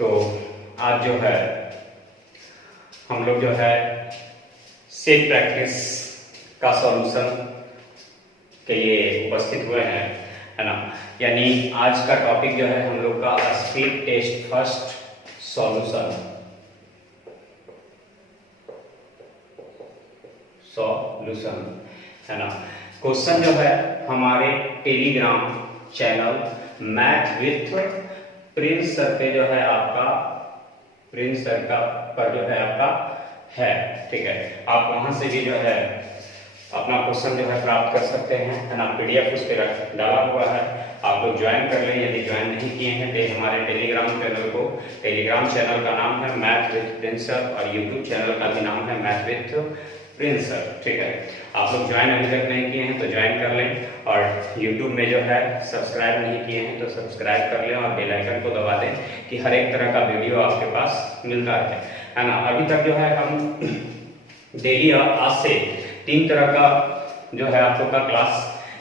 तो आज जो है हम लोग जो है सेट प्रैक्टिस का सॉल्यूशन के लिए उपस्थित हुए हैं, है ना। यानी आज का टॉपिक जो है हम लोग का स्पीड टेस्ट फर्स्ट सॉल्यूशन है ना। क्वेश्चन जो है हमारे Telegram channel math with Prince sir पे जो है आपका प्रिंस सर का पर जो है आपका है, ठीक है। आप वहां से भी जो है अपना क्वेश्चन जो है प्राप्त कर सकते हैं, है ना। पीडीएफ उस पर डाला हुआ है, आप लोग ज्वाइन कर लें। यदि ज्वाइन नहीं किए हैं तो हमारे टेलीग्राम चैनल का नाम है मैथ विथ प्रिंस सर और यूट्यूब चैनल का भी नाम है मैथ विथ प्रिंस सर, ठीक है। आप लोग ज्वाइन अभी तक नहीं किए हैं तो ज्वाइन कर लें और यूट्यूब में जो है सब्सक्राइब नहीं किए हैं तो सब्सक्राइब कर लें और बेल आइकन को दबा दें कि हर एक तरह का वीडियो आपके पास मिलता रहे, है ना। अभी तक जो है हम डेली आज से 3 तरह का जो है आप लोग का क्लास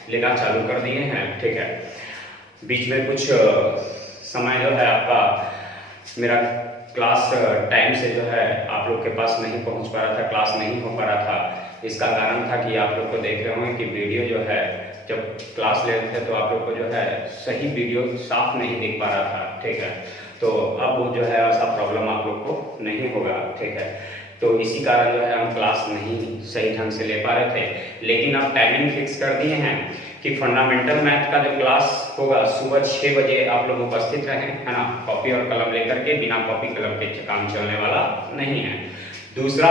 लेना चालू कर दिए हैं, ठीक है। बीच में कुछ समय जो है आपका मेरा क्लास टाइम से जो है आप लोग के पास नहीं पहुंच पा रहा था, क्लास नहीं हो पा रहा था। इसका कारण था कि आप लोग को देख रहे होंगे कि वीडियो जो है जब क्लास ले रहे थे तो आप लोग को जो है सही वीडियो साफ नहीं दिख पा रहा था, ठीक है। तो अब जो है ऐसा प्रॉब्लम आप लोग को नहीं होगा, ठीक है। तो इसी कारण जो है हम क्लास नहीं सही ढंग से ले पा रहे थे, लेकिन अब टाइमिंग फिक्स कर दिए हैं कि फंडामेंटल मैथ का जो क्लास होगा सुबह 6 बजे आप लोग उपस्थित रहें, है ना। कॉपी और कलम लेकर के, बिना कॉपी कलम के काम चलने वाला नहीं है। दूसरा,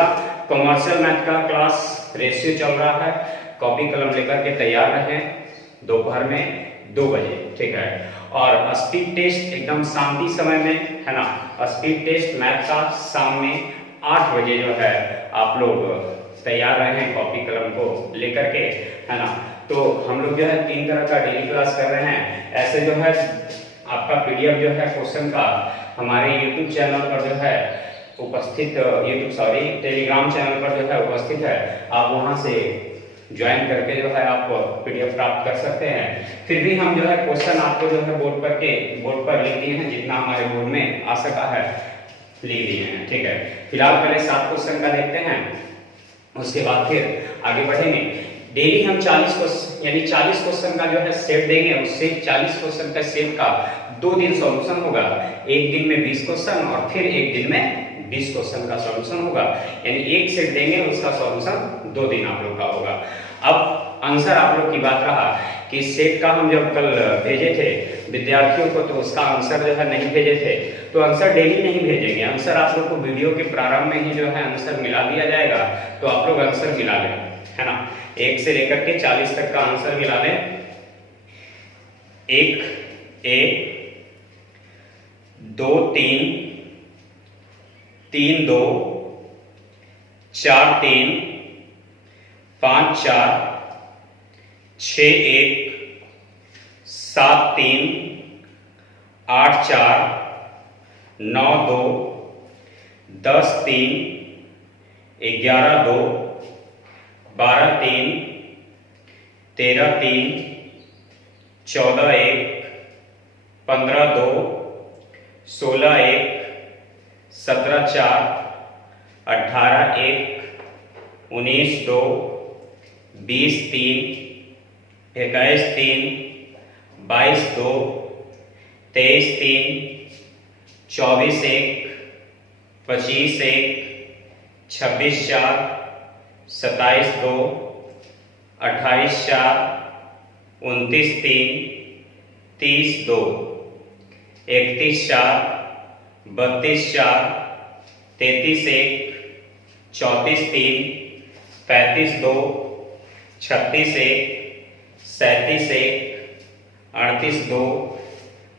कॉमर्शियल मैथ का क्लास रेशियो चल रहा है, कॉपी कलम लेकर के तैयार रहें दोपहर में 2 बजे, ठीक है। और स्पीड टेस्ट एकदम शांति समय में, है ना। स्पीड टेस्ट मैथ का शाम में 8 बजे जो है आप लोग तैयार रहें कॉपी कलम को लेकर के, है ना। तो हम लोग जो है 3 तरह का डेली क्लास कर रहे हैं। ऐसे जो है आपका पीडीएफ जो है क्वेश्चन का हमारे यूट्यूब चैनल पर जो है उपस्थित टेलीग्राम चैनल पर जो है उपस्थित है। आप वहां से ज्वाइन करके जो है आप पीडीएफ प्राप्त कर सकते हैं। फिर भी हम जो है क्वेश्चन आपको जो है बोर्ड पर लिख दिए हैं, जितना हमारे बोर्ड में आ सका है लिख दिए हैं, ठीक है। फिलहाल पहले 7 क्वेश्चन का देखते हैं, उसके बाद फिर आगे बढ़ेंगे। डेली हम 40 क्वेश्चन का जो है सेट देंगे, उससे 40 क्वेश्चन का सेट का 2 दिन सॉल्यूशन होगा। एक दिन में 20 क्वेश्चन और फिर एक दिन में 20 क्वेश्चन का सॉल्यूशन होगा। यानी एक सेट देंगे, उसका सॉल्यूशन 2 दिन आप लोग का होगा। अब आंसर आप लोग की बात रहा कि सेट का हम जब कल भेजे थे विद्यार्थियों को तो उसका आंसर जो है नहीं भेजे थे, तो आंसर डेली नहीं भेजेंगे। आंसर आप लोग को वीडियो के प्रारंभ में ही जो है आंसर मिला दिया जाएगा, तो आप लोग आंसर मिला लें, है ना। 1 से लेकर के 40 तक का आंसर मिला लें। 1 A 2 3 3 2 4 3 5 4 6 1 7 3 8 4 9 2 10 3 11 2 12 3 13 3 14 1 15 2 16 1 17 4 18 1 19 2 20 3 21 3 22 2 23 3 24 1 25 1 26 4 27 2 28 4 29 3 30 2 31 4 32 4 33 1 34 3 35 2 36 1 37 1 38 2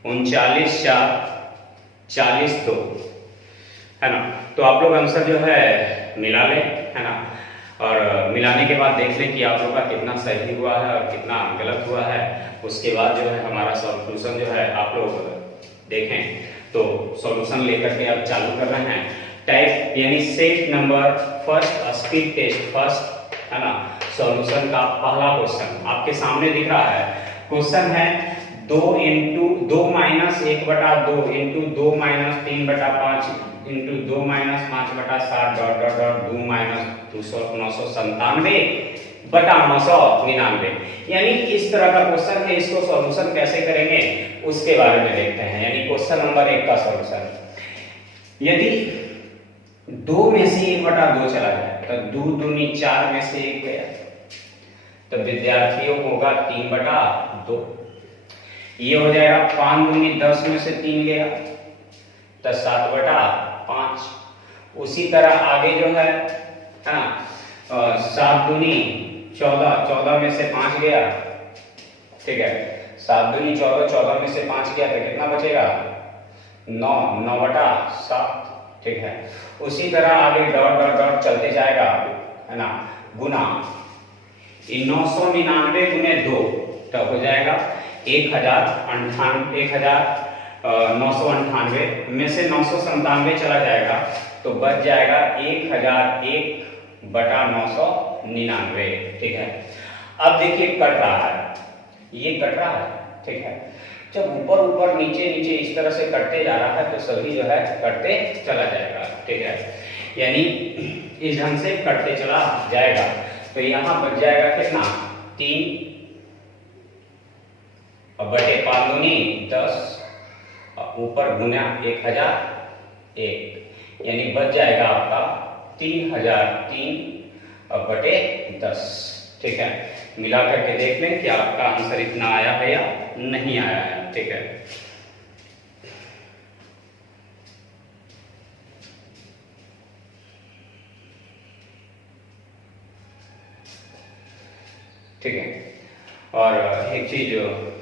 39 4 40 2, है ना। तो आप लोग आंसर जो है मिला लें, है ना। और मिलाने के बाद देख लें कि आप लोग का कितना सही हुआ है और कितना गलत हुआ है। उसके बाद जो है हमारा सॉल्यूशन जो है आप लोग देखें। तो सॉल्यूशन लेकर के अब चालू कर रहे हैं। टाइप यानी set number first speed test first, है ना। सॉल्यूशन का पहला क्वेश्चन आपके सामने दिख रहा है। क्वेश्चन है 2 minus 1/2 into 2 minus 3/5 into 2 minus 5/7 dot dot dot 2 minus 997/999, यानी इस तरह का क्वेश्चन है। इसको सॉल्यूशन कैसे करेंगे उसके बारे में देखते हैं। यानी क्वेश्चन नंबर 1 का सॉल्यूशन, यदि 2 में से 1/2 चला जाए तो 2 दूनी 4 में से 1 गया, तो विद्यार्थियों होगा 3/2। ये हो जाएगा 5 दूनी 10 में से 3 गया तो 7/5। उसी तरह आगे जो है 7 दूनी 14, 14 में से 5 गया, ठीक है, 7 दूनी 14, 14 में से 5 गया तो कितना बचेगा 9, 9/7, ठीक है। उसी तरह आगे डॉट डॉट डॉट चलते जाएगा, है ना, गुना 999 गुने 2 तो हो जाएगा 1998 में से 997 चला जाएगा तो बच जाएगा 1001/999, ठीक है। अब देखिए कट रहा है, ये कट रहा है, ठीक है। जब ऊपर ऊपर नीचे नीचे इस तरह से कटते जा रहा है तो सभी जो है कटते चला जाएगा, ठीक है, यानी इस ढंग से कटते चला जाएगा। तो यहाँ बच जाएगा कितना 3 बटे 5 दूनी 10 ऊपर गुना 1001, यानी बच जाएगा आपका 3003/10, ठीक है। मिला करके देख लें कि आपका आंसर इतना आया है या नहीं आया है, ठीक है। ठीक है, और एक चीज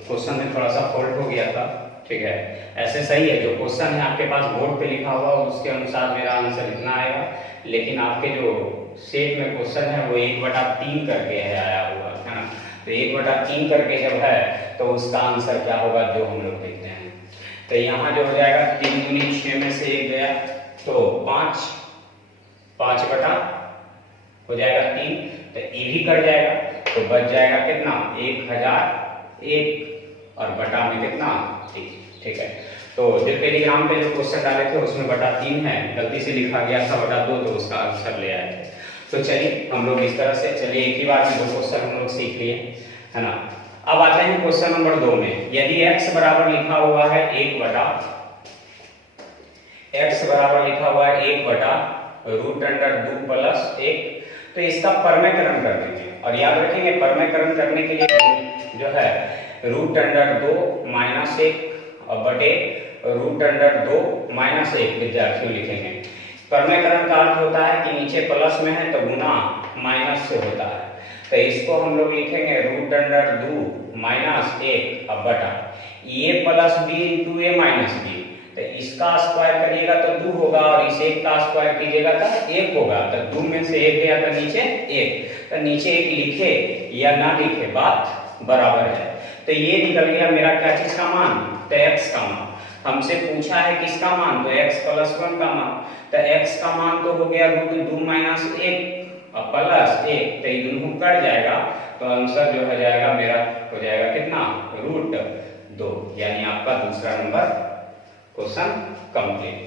क्वेश्चन में थोड़ा सा फॉल्ट हो गया था, ठीक है। ऐसे सही है, जो क्वेश्चन है आपके पास बोर्ड पे लिखा हुआ उसके अनुसार मेरा आंसर इतना आएगा, लेकिन आपके जो सेट में क्वेश्चन है वो 1/3 करके है आया हुआ, है ना। तो 1/3 करके जब है तो उसका आंसर क्या होगा जो हम लोग देखते हैं। तो यहाँ जो हो जाएगा 3 दूनी 6 में से 1 गया तो 5, 5 हो जाएगा 3, तो ये भी कट जाएगा तो बच जाएगा कितना 1001 और बटा में कितना 3, ठीक है। तो जो टेलीग्राम पे जो क्वेश्चन डाले थे उसमें बटा 3 है, गलती से लिखा गया था बटा 2 तो उसका आंसर ले आए थे। तो चलिए हम लोग इस तरह से, चलिए एक ही बार में 2 क्वेश्चन हम लोग सीख लिए, है ना। अब आते हैं क्वेश्चन नंबर 2 में। यदि x बराबर लिखा हुआ है 1/√2 प्लस 1, तो इसका परमेकरण कर देंगे। और याद रखेंगे परमेकरण करने के लिए जो है √2 माइनस 1 और बटे √2 माइनस 1 विद्यार्थियों लिखेंगे। परमेकरण का अर्थ होता है कि नीचे प्लस में है तो गुना माइनस से होता है, तो इसको हम लोग लिखेंगे √2 माइनस 1 और बटा ये प्लस b इंटू ए माइनस b, तो इसका स्क्वायर करिएगा तो 2 होगा और इस 1 का स्क्वायर कीजिएगा तो 1 होगा, तो 2 में से 1 गया तो नीचे 1, तो नीचे 1 लिखे या ना लिखे बात बराबर है। तो ये निकल गया मेरा क्या चीज का मान, तो x का मान। हमसे पूछा है किसका मान, तो x + 1 का मान, तो x का मान तो हो गया √2 माइनस 1 और प्लस 1, तो ये दोनों कट जाएगा तो आंसर जो हो जाएगा मेरा हो जाएगा कितना √2, यानी आपका दूसरा नंबर क्वेश्चन कंप्लीट।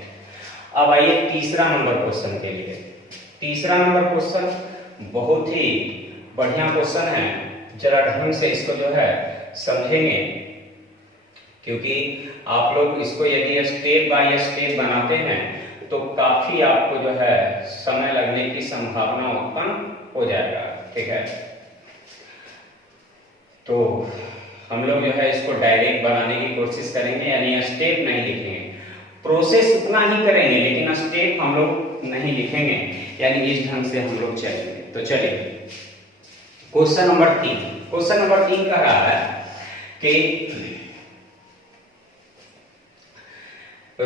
अब आइए तीसरा नंबर क्वेश्चन के लिए। तीसरा नंबर क्वेश्चन बहुत ही बढ़िया क्वेश्चन है, जरा ढंग से इसको जो है समझेंगे, क्योंकि आप लोग इसको यदि स्टेप बाय स्टेप बनाते हैं तो काफी आपको जो है समय लगने की संभावना उत्पन्न हो जाएगा, ठीक है। तो हम लोग जो है इसको डायरेक्ट बनाने की कोशिश करेंगे, यानी स्टेप नहीं लिखेंगे, प्रोसेस उतना ही करेंगे लेकिन स्टेप हम लोग नहीं लिखेंगे, यानी इस ढंग से हम लोग चलेंगे। तो चलिए क्वेश्चन नंबर 3। क्वेश्चन नंबर 3 कह रहा है कि √,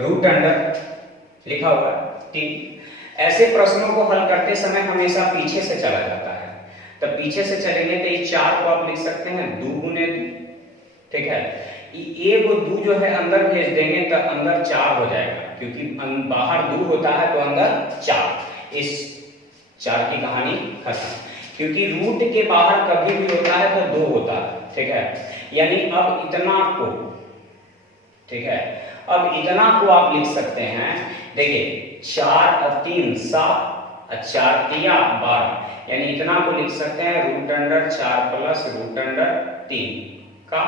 लिखा हुआ 3। ऐसे प्रश्नों को हल करते समय हमेशा पीछे से चला जाता है, तो पीछे से चलेंगे तो ये 4 को आप लिख सकते हैं 2 गुने 2, ठीक है। ये वो 2 जो है अंदर भेज देंगे तो अंदर 4 हो जाएगा, क्योंकि बाहर 2 होता है तो अंदर 4। इस 4 की कहानी खत्म, क्योंकि रूट के बाहर कभी भी होता है तो 2 होता है, ठीक है। यानी अब इतना को, ठीक है, अब इतना को आप लिख सकते हैं, देखिए 4 और 3 7 और 4 तिया 12, यानी इतना को लिख सकते हैं √4 प्लस √3 का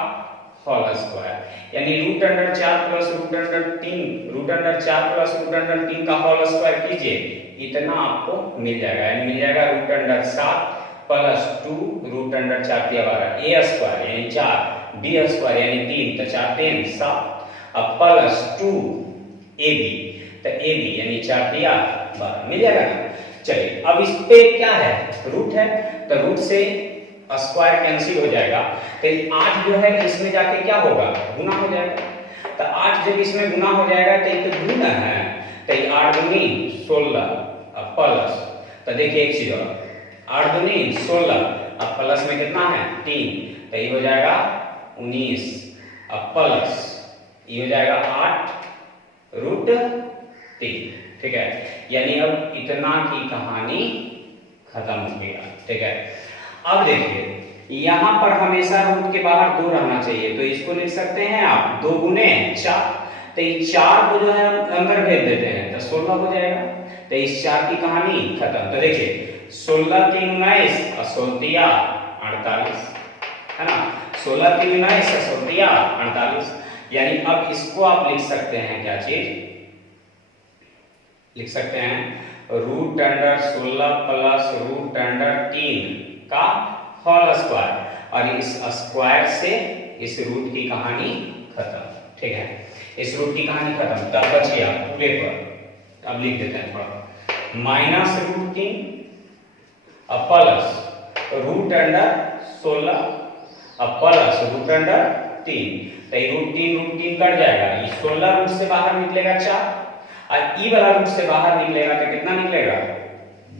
होल स्क्वायर, यानी √4 प्लस √4 प्लस √3 का होल स्क्वायर कीजिए, इतना आपको मिल जाएगा, यानी मिल जाएगा √7 प्लस 2 √4 तिया 12 a स्क्वायर यानी 4 b स्क्वायर यानी 3 तो 4 3 7 अब प्लस 2 ab तो ab यानी 4 तिया 12 मिल जाएगा ना। चलिए अब इस पे क्या है, रूट है, तो रूट से स्क्वायर कैंसिल हो जाएगा, तो 8 जो है इसमें जाके क्या होगा, गुना हो जाएगा, तो 8 जब इसमें गुना हो जाएगा तो ये तो गुना है, तो 8 दूनी 16 अब प्लस, तो देखिए एक चीज और 8 दूनी 16 अब प्लस में कितना है 3, तो ये हो जाएगा 19 अब प्लस ये हो जाएगा 8√3, ठीक है। यानी अब इतना की कहानी खत्म हो गया, ठीक है। अब देखिए यहां पर हमेशा रूट के बाहर 2 रहना चाहिए, तो इसको लिख सकते हैं आप 2 गुने 4, तो इस 4 को जो है अंदर भेज देते हैं तो 16 हो जाएगा, तो इस 4 की कहानी खत्म। तो देखिए 16 3 19 और 16 48 है ना, 16 3 19 और 16 48, यानी अब इसको आप लिख सकते हैं, क्या चीज लिख सकते हैं, √16 प्लस √3 का होल स्क्वायर, और इस स्क्वायर से इस रूट की कहानी खत्म, ठीक है, इस रूट की कहानी खत्म। तब बचिए पूरे पर, अब लिख देते हैं थोड़ा, माइनस √3 अब प्लस √16 अब प्लस √3, तो √3 कट जाएगा, ये 16 रूट से बाहर निकलेगा 4 और ई वाला रूट से बाहर निकलेगा तो कितना निकलेगा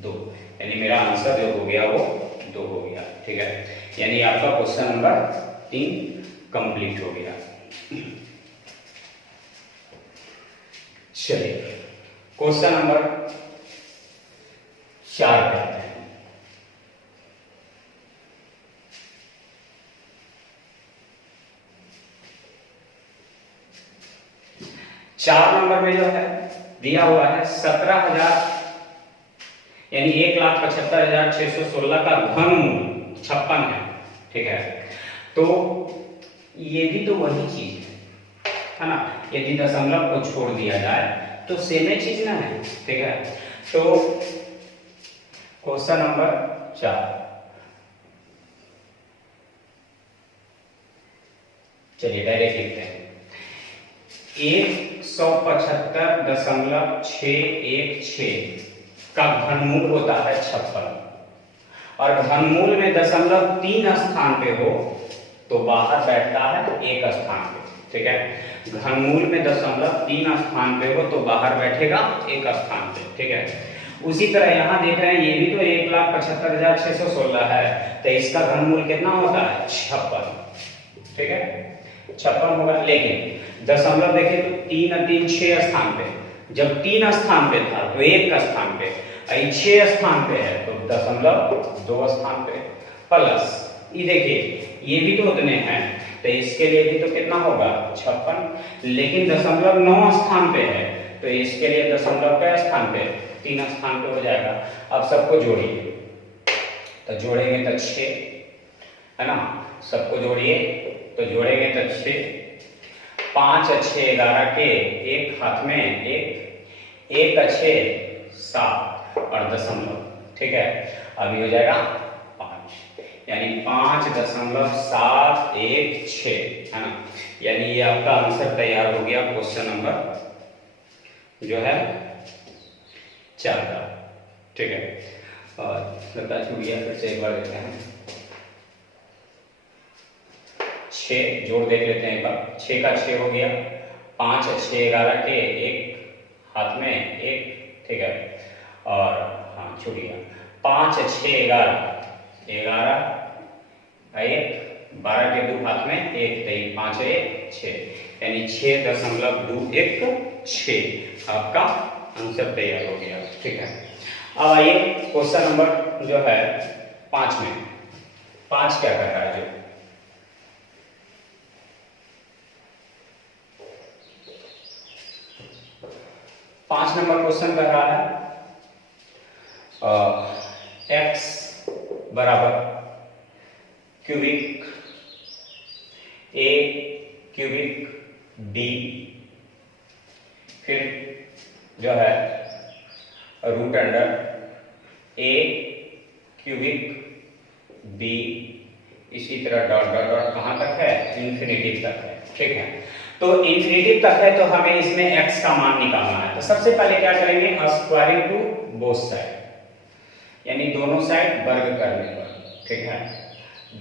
2, यानी मेरा आंसर जो हो गया वो 2 हो गया, ठीक है। यानी आपका क्वेश्चन नंबर 3 कंप्लीट हो गया। चलिए क्वेश्चन नंबर 4 करते हैं। चार नंबर में जो है दिया हुआ है 17,000 यानी 1,75,616 का घनमूल 56 है, ठीक है। तो ये भी तो वही चीज है ना, यदि दशमलव को छोड़ दिया जाए तो सेम ही चीज ना है, ठीक है। तो क्वेश्चन नंबर 4, चलिए डायरेक्ट लिखते हैं, 175.616 का घनमूल होता है 56, और घनमूल में 0.3 स्थान पे हो तो बाहर बैठता है 1 स्थान पे, ठीक है। घनमूल में 0.3 स्थान पे हो तो बाहर बैठेगा 1 स्थान पे, ठीक है। उसी तरह यहाँ देख रहे हैं ये भी तो 1,75,616 है, तो इसका घनमूल कितना होता है 56, ठीक है, 56 होगा। लेकिन दशमलव देखें तो 3 और 3 6 स्थान पे, जब 3 स्थान पे था तो 1 का स्थान पे, 6 स्थान पे है तो 0.2 स्थान पे, प्लस ये देखिए ये भी तो उतने हैं, तो इसके लिए भी तो कितना होगा 56, लेकिन 0.9 स्थान पे है तो इसके लिए 0.9 स्थान पे 3 स्थान पे हो जाएगा। अब सबको जोड़िए, तो जोड़ेंगे तो 6 है ना, सबको जोड़िए तो जोड़ेंगे तो 6, 5 और 6 11 के, एक हाथ में 1 और 6 7 और दशमलव, ठीक है। अभी हो जाएगा 5, यानी 5.716 है ना, यानी ये आपका आंसर तैयार हो गया क्वेश्चन नंबर जो है 4 का, ठीक है। और लगता छूट गया, फिर से एक बार देखते हैं, 6 जोड़ देख लेते हैं एक बार, 6 का 6 हो गया, 5 और 6 11 के, एक हाथ में 1, ठीक है, और हाँ छूट गया, 5 और 6 11 11 1 12 के 2 हाथ में 1, 5 और 1 6, यानी 6.216 आपका आंसर तैयार हो गया, ठीक है। अब आइए क्वेश्चन नंबर जो है 5 में, 5 क्या कर रहा है, जो 5 नंबर क्वेश्चन कर रहा है x बराबर क्यूबिक a क्यूबिक b, फिर जो है root under a cubic b, इसी तरह डॉट डॉट डॉट कहां तक है, इंफिनिटी तक है। ठीक है, तो इंफिनिटी तक है तो हमें इसमें x का मान निकालना है। तो सबसे पहले क्या करेंगे, स्क्वायरिंग टू बोथ साइड, यानी दोनों साइड वर्ग करने पर। ठीक है,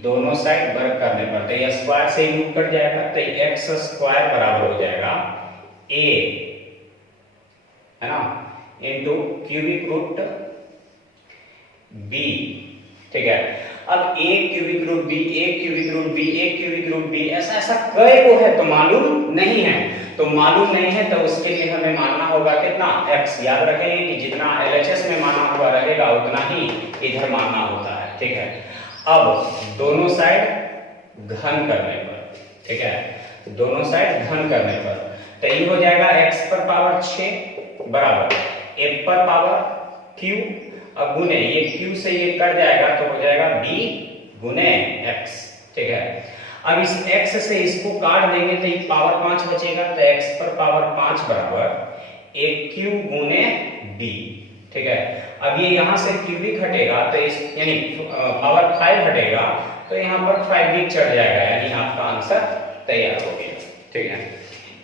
दोनों साइड वर्ग करने पर तो ये स्क्वायर से ही रूट कट जाएगा, तो एक्स स्क्वायर बराबर हो जाएगा a, है ना, इंटू क्यूबिक रूट b। ठीक है, अब a cubic root b, a cubic root b, a cubic root b, ऐसा ऐसा कई को है तो मालूम नहीं है, तो मालूम नहीं है तो उसके लिए हमें मानना होगा कितना, x। याद रखेंगे कि जितना LHS में माना हुआ रहेगा उतना ही इधर मानना होता है। ठीक है, अब दोनों साइड घन करने पर, ठीक है, दोनों साइड घन करने पर तो ये हो जाएगा x पर पावर 6 बराबर a पर पावर q, अब गुने ये q से ये कट जाएगा तो हो जाएगा b गुने x। ठीक है, अब इस x से इसको काट देंगे तो ये पावर 5 बचेगा, तो x पर पावर 5 बराबर एक q गुने b। ठीक है, अब ये यहां से क्यूबिक हटेगा तो इस यानी पावर 5 हटेगा तो यहां पर 5 भी चढ़ जाएगा, यानी आपका आंसर तैयार हो गया। ठीक है,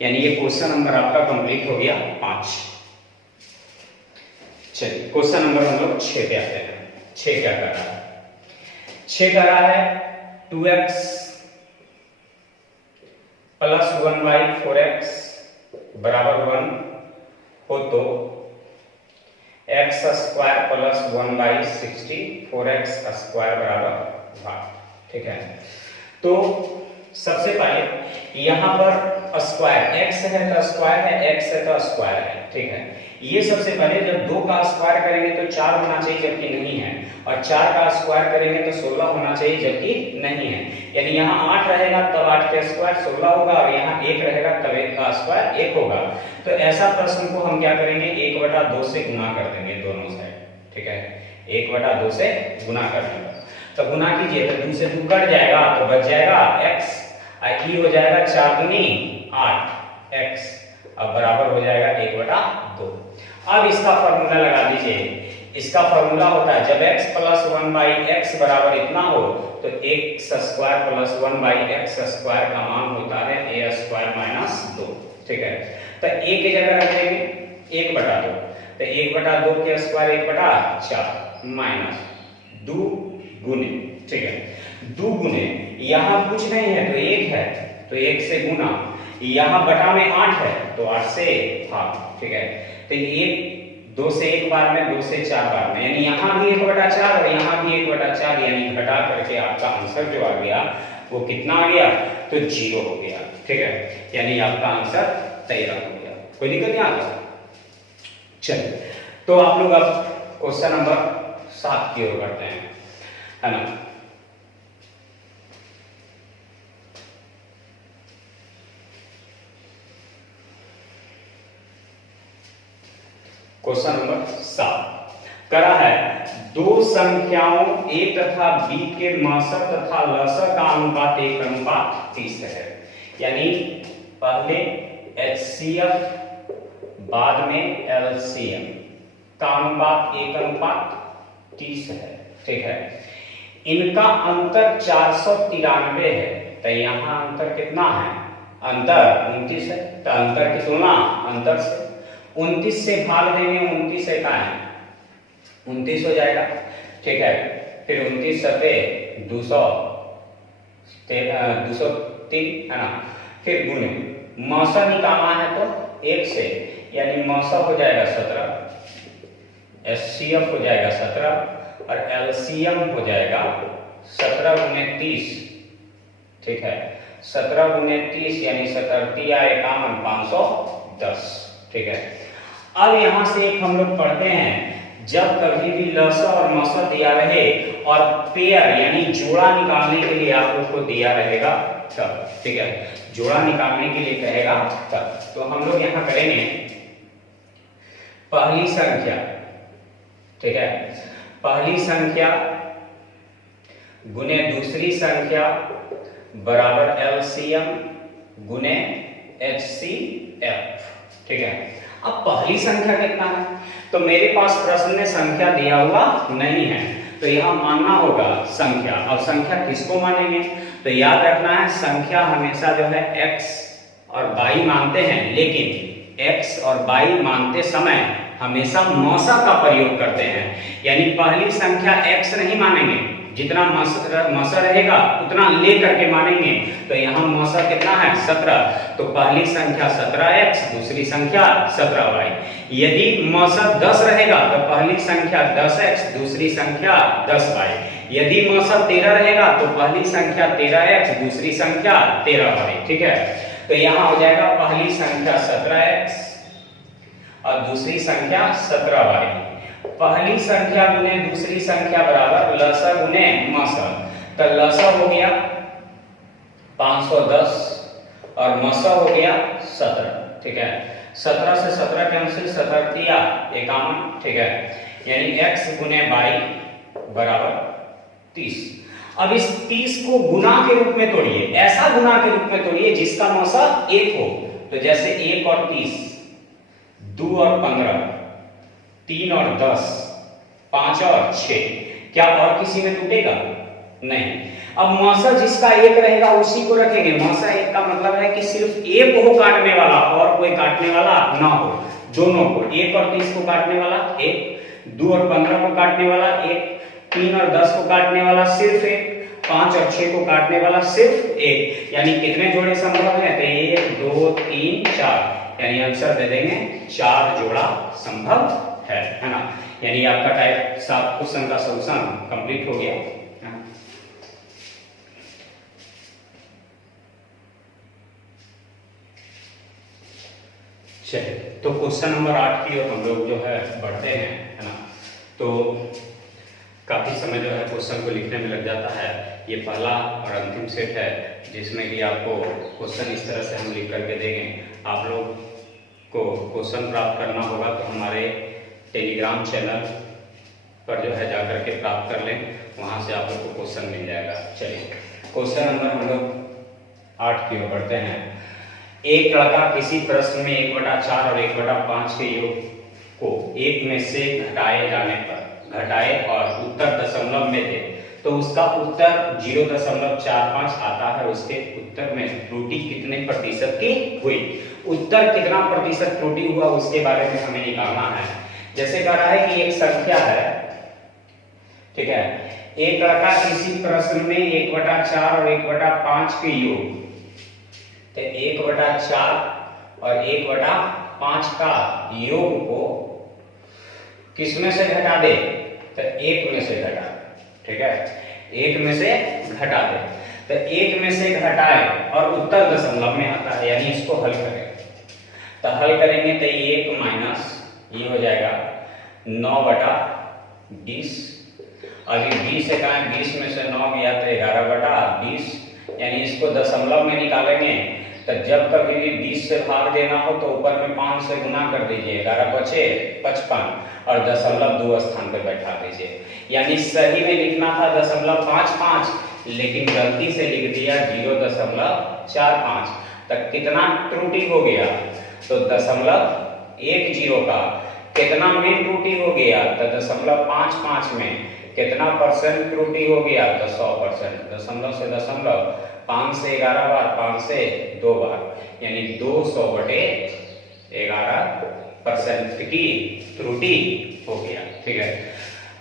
यानी ये क्वेश्चन नंबर आपका कंप्लीट हो गया 5। चलिए क्वेश्चन नंबर हम लोग 6 पे आते हैं। 6 क्या कर रहा है, 6 कर रहा है 2x प्लस 1/4x बराबर 1 हो तो x square plus 1/60 4x square बराबर 1। ठीक है, तो सबसे पहले यहां पर स्क्वायर x है तो स्क्वायर है, x है तो स्क्वायर है। ठीक है, ये सबसे पहले जब 2 का स्क्वायर करेंगे तो 4 होना चाहिए जबकि नहीं है, और 4 का स्क्वायर करेंगे तो 16 होना चाहिए जबकि नहीं है, यानी यहाँ 8 रहेगा तब 8 का स्क्वायर 16 होगा, और यहाँ 1 रहेगा तब 1 का स्क्वायर 1 होगा। तो ऐसा प्रश्न को हम क्या करेंगे, 1/2 से गुना कर देंगे दोनों साइड। ठीक है, 1/2 से गुना कर देंगे, तो गुना कीजिए तो 2 से 2 कट जाएगा तो बच जाएगा x, ये हो जाएगा 4 दूनी 8 x, अब बराबर हो जाएगा 1/2। अब इसका फॉर्मूला लगा दीजिए, इसका फॉर्मूला होता है जब x प्लस 1/x बराबर इतना हो तो x square plus 1/x square का मान होता है a स्क्वायर माइनस 2। ठीक है, तो a की जगह रख देंगे 1/2, तो 1/2 के स्क्वायर 1/4 माइनस 2 गुने। ठीक है, 2 गुने, यहाँ कुछ नहीं है तो 1 है तो 1 से गुना, यहाँ बटा में 8 है तो 8 से भाग। ठीक है, तो ये 2 से 1 बार में, 2 से 4 बार में, यानी यहाँ भी 1/4 और यहाँ भी 1/4, यानी घटा करके आपका आंसर जो आ गया वो कितना आ गया, तो 0 हो गया। ठीक है, यानी आपका आंसर तैयार हो गया। कोई दिक्कत नहीं आ गया। चलिए, तो आप लोग अब क्वेश्चन नंबर 7 की ओर बढ़ते हैं, है ना। क्वेश्चन नंबर 7 करा है, 2 संख्याओं a तथा b के मस तथा लस का अनुपात 1:30 है, यानी पहले HCF बाद में LCM का अनुपात 1:30 है। ठीक है, इनका अंतर 493 है, तो यहाँ अंतर कितना है, अंतर 29 है, तो अंतर की तुलना अंतर से 29 से भाग देंगे, 29 से का है 29 हो जाएगा। ठीक है, फिर 29 सते 203 है ना, फिर गुने मौसा निकालना है तो 1 से, यानी मौसा हो जाएगा 17, HCF हो जाएगा 17 और LCM हो जाएगा 17 गुने 30। ठीक है, 17 गुने 30 यानी 17 या 51 510। ठीक है, अब यहां से एक हम लोग पढ़ते हैं, जब कभी भी लसा और मसा दिया रहे और पेयर यानी जोड़ा निकालने के लिए आप लोग को दिया रहेगा तब। ठीक है, जोड़ा निकालने के लिए कहेगा तब, तो हम लोग यहां करेंगे पहली संख्या, ठीक है, पहली संख्या गुने दूसरी संख्या बराबर एलसीएम गुने HCF, ठीक है। अब पहली संख्या कितना है, तो मेरे पास प्रश्न में संख्या दिया हुआ नहीं है, तो यहां मानना होगा संख्या। अब संख्या किसको मानेंगे, तो याद रखना है संख्या हमेशा जो है x और y मानते हैं, लेकिन x और y मानते समय हमेशा मौसा का प्रयोग करते हैं, यानी पहली संख्या x नहीं मानेंगे, जितना मौसा रहेगा उतना ले करके मानेंगे। तो यहाँ मौसा कितना है 17, तो पहली संख्या 17x, दूसरी संख्या 17y। यदि मौसा 10 रहेगा तो पहली संख्या 10x, दूसरी संख्या 10y। यदि मौसा 13 रहेगा तो पहली संख्या 13x, दूसरी संख्या 13y, ठीक है। तो यहाँ हो जाएगा पहली संख्या 17x और दूसरी संख्या 17y। पहली संख्या गुने दूसरी संख्या बराबर लसा गुने मसा, तो लसा हो गया 510 और मसा हो गया 17, ठीक है। 17 से 17 कैंसिल, 17 दिया 51, ठीक है, यानी x गुने y बराबर 30। अब इस 30 को गुना के रूप में तोड़िए, ऐसा गुना के रूप में तोड़िए जिसका मौसा 1 हो, तो जैसे 1 और 30, 2 और 15, 3 और 10, 5 और 6, क्या और किसी में टूटेगा? नहीं। अब मौसा जिसका 1 रहेगा उसी को रखेंगे। मौसा 1 का मतलब है कि सिर्फ एक हो काटने वाला और कोई काटने वाला ना हो, दोनों को, 1 और 30 को काटने वाला 1, 2 और 15 को काटने वाला 1, 3 और 10 को काटने वाला सिर्फ 1, 5 और 6 को काटने वाला सिर्फ 1, यानी कितने जोड़े संभव है? तो 1 2 3 4, यानी आंसर दे देंगे 4 जोड़ा संभव है ना। यानी आपका टाइप 7 क्वेश्चन का सॉल्यूशन कंप्लीट हो गया। चलिए, तो क्वेश्चन नंबर 8 की ओर हम लोग जो है बढ़ते हैं, है ना। तो काफी समय जो है क्वेश्चन को लिखने में लग जाता है। ये पहला और अंतिम सेट है जिसमें कि आपको क्वेश्चन इस तरह से हम लिख करके देंगे। आप लोग को क्वेश्चन प्राप्त करना होगा तो हमारे टेलीग्राम चैनल पर जो है जाकर के प्राप्त कर लें, वहां से आप लोग को क्वेश्चन मिल जाएगा। चलिए, क्वेश्चन नंबर हम लोग 8 की ओर बढ़ते हैं। एक लड़का किसी प्रश्न में 1/4 और 1/5 के योग को 1 में से घटाए और उत्तर दशमलव में दे, तो उसका उत्तर 0.45 आता है। उसके उत्तर में त्रुटि कितने प्रतिशत की हुई? उत्तर कितना प्रतिशत त्रुटि हुआ उसके बारे में हमें निकालना है। जैसे कह रहा है कि एक संख्या है, ठीक है, एक लड़का किसी प्रश्न में 1/4 और 1/5 के योग, तो 1/4 और 1/5 का योग को किस में से घटा दे? तो 1 में से घटा, ठीक है, 1 में से घटा दे। तो 1 में से घटाए और उत्तर दशमलव में आता है, यानी इसको हल करें। तो हल करेंगे तो 1 माइनस ये हो जाएगा 9/20, अभी 20 है, 20 में से 9 गया तो 11/20, यानी इसको दशमलव में निकालेंगे। तो जब कभी भी 20 से भाग देना हो तो ऊपर में 5 से गुना कर दीजिए, 11 बचे 55 और दशमलव 2 स्थान पर बैठा दीजिए। यानी सही में लिखना था 0.55, लेकिन गलती से लिख दिया 0.45। तक कितना त्रुटि हो गया? तो 0.10 का कितना में त्रुटि हो गया? तो 0.55 में कितना परसेंट त्रुटि हो गया? तो 100%। दशमलव से दशमलव, 5 से 11 बार, 5 से 2 बार, यानी 200/11% की त्रुटि हो गया, ठीक है।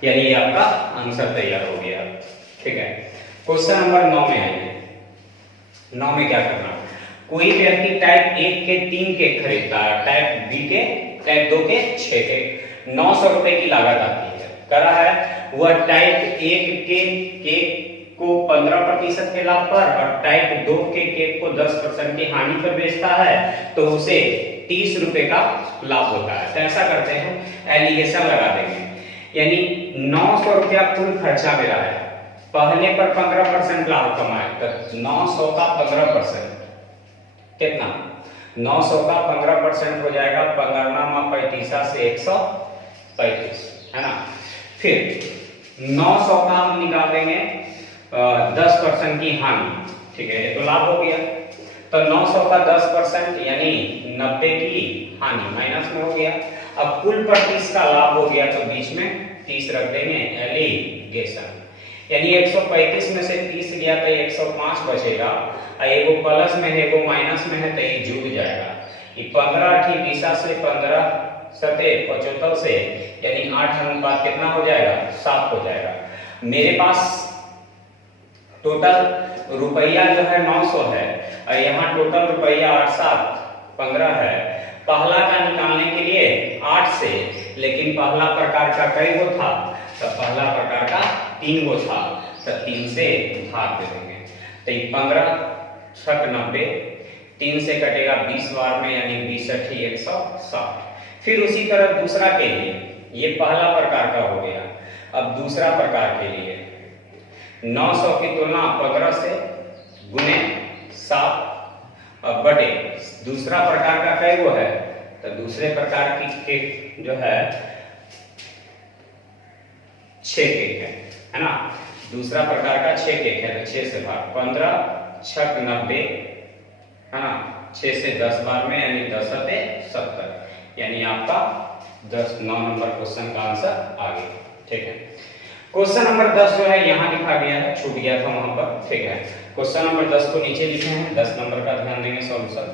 यानी आपका आंसर तैयार हो गया, ठीक है। क्वेश्चन नंबर 9 में आइए। 9 में क्या करना? कोई व्यक्ति टाइप 1 के 3 केक खरीदता है, टाइप बी के, टाइप 2 के 6 केक, 900 रुपए की लागत आती है। कर रहा है वह टाइप 1 के केक को 15% के लाभ पर और टाइप 2 के केक को 10% की हानि पर बेचता है, तो उसे 30 रुपए का लाभ होता है। तो ऐसा करते हैं, एलिगेशन लगा देंगे, यानी 900 रुपया कुल खर्चा मेरा है, पहले पर 15% लाभ कमाए, तो 900 का 15% कितना? 900 का 15% हो जाएगा 15 से 135, है ना। फिर 900 का हम निकाल देंगे 10% की हानि, ठीक है, ये तो लाभ हो गया। तो 900 का 10% यानी 90 की हानि माइनस में हो गया। अब कुल पर 30 का लाभ हो गया तो बीच में 30 रख देंगे, एलिगेशन, यानी 135 में से 30 गया तो 105 बचेगा। एगो प्लस में है एगो माइनस में है तो ये जुड़ जाएगा। ये 15 दिशा से 15 सते 75 से यानी 8 अनुपात कितना हो जाएगा, 7 हो जाएगा। मेरे पास टोटल रुपया जो है 900 है और यहाँ टोटल रुपया 8 7 15 है। पहला का निकालने के लिए 8 से, लेकिन पहला प्रकार का कई गो था, तो पहला प्रकार का 3 गो था, तो 3 से भाग दे देंगे। तो 15 छक 90, 3 से कटेगा 20 बार में यानी 20 × 160। फिर उसी तरह दूसरा के लिए, ये पहला प्रकार का हो गया। अब दूसरा प्रकार के लिए 900 की तुलना 15 से गुने 7 बटे दूसरा प्रकार का कई गो है, तो दूसरे प्रकार की केक जो है 6 केक है ना। दूसरा प्रकार का 6 केक है तो 6 से भाग, 15 छक 90, है ना, 6 से 10 बार में यानी 10 सते 70, यानी आपका 9 नंबर क्वेश्चन का आंसर आ गया, ठीक है। क्वेश्चन नंबर 10 जो है यहाँ लिखा गया है, छूट गया था वहां पर, ठीक है। क्वेश्चन नंबर 10 को नीचे लिखे हैं, 10 नंबर का ध्यान देंगे। सॉल्यूशन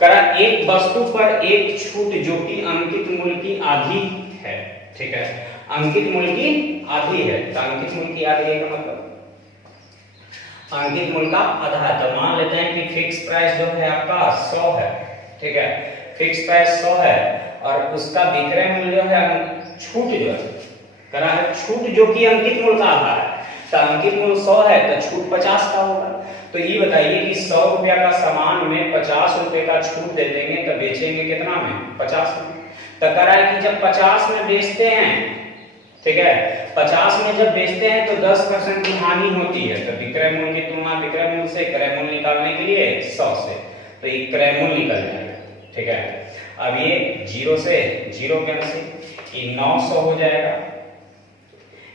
करा, एक वस्तु पर एक छूट जो कि अंकित मूल्य की आधी है, ठीक है, अंकित मूल्य की आधी है। तो अंकित मूल्य की आधी का मतलब अंकित मूल्य का आधा है। तो मान लेते हैं कि फिक्स प्राइस जो है आपका 100 है, ठीक है, फिक्स प्राइस 100 है और उसका विक्रय मूल्य जो है छूट जो है करा है, छूट जो कि अंकित मूल्य का आधा है। तो अंकित मूल्य 100 है तो छूट 50 का होगा। तो ये बताइए कि 100 रुपया का सामान में 50 रुपए का छूट दे देंगे तो बेचेंगे कितना में, 50 में। तो करा है कि जब 50 में बेचते हैं, ठीक है, 50 में जब बेचते हैं तो 10% की हानि होती है। तो विक्रय मूल्य की तुलना विक्रय मूल्य से क्रय मूल्य निकालने के लिए 100 से, तो ये क्रय मूल्य निकल जाएगा, ठीक है। अब ये 0 से 0 कैंसिल, ये 900 हो जाएगा,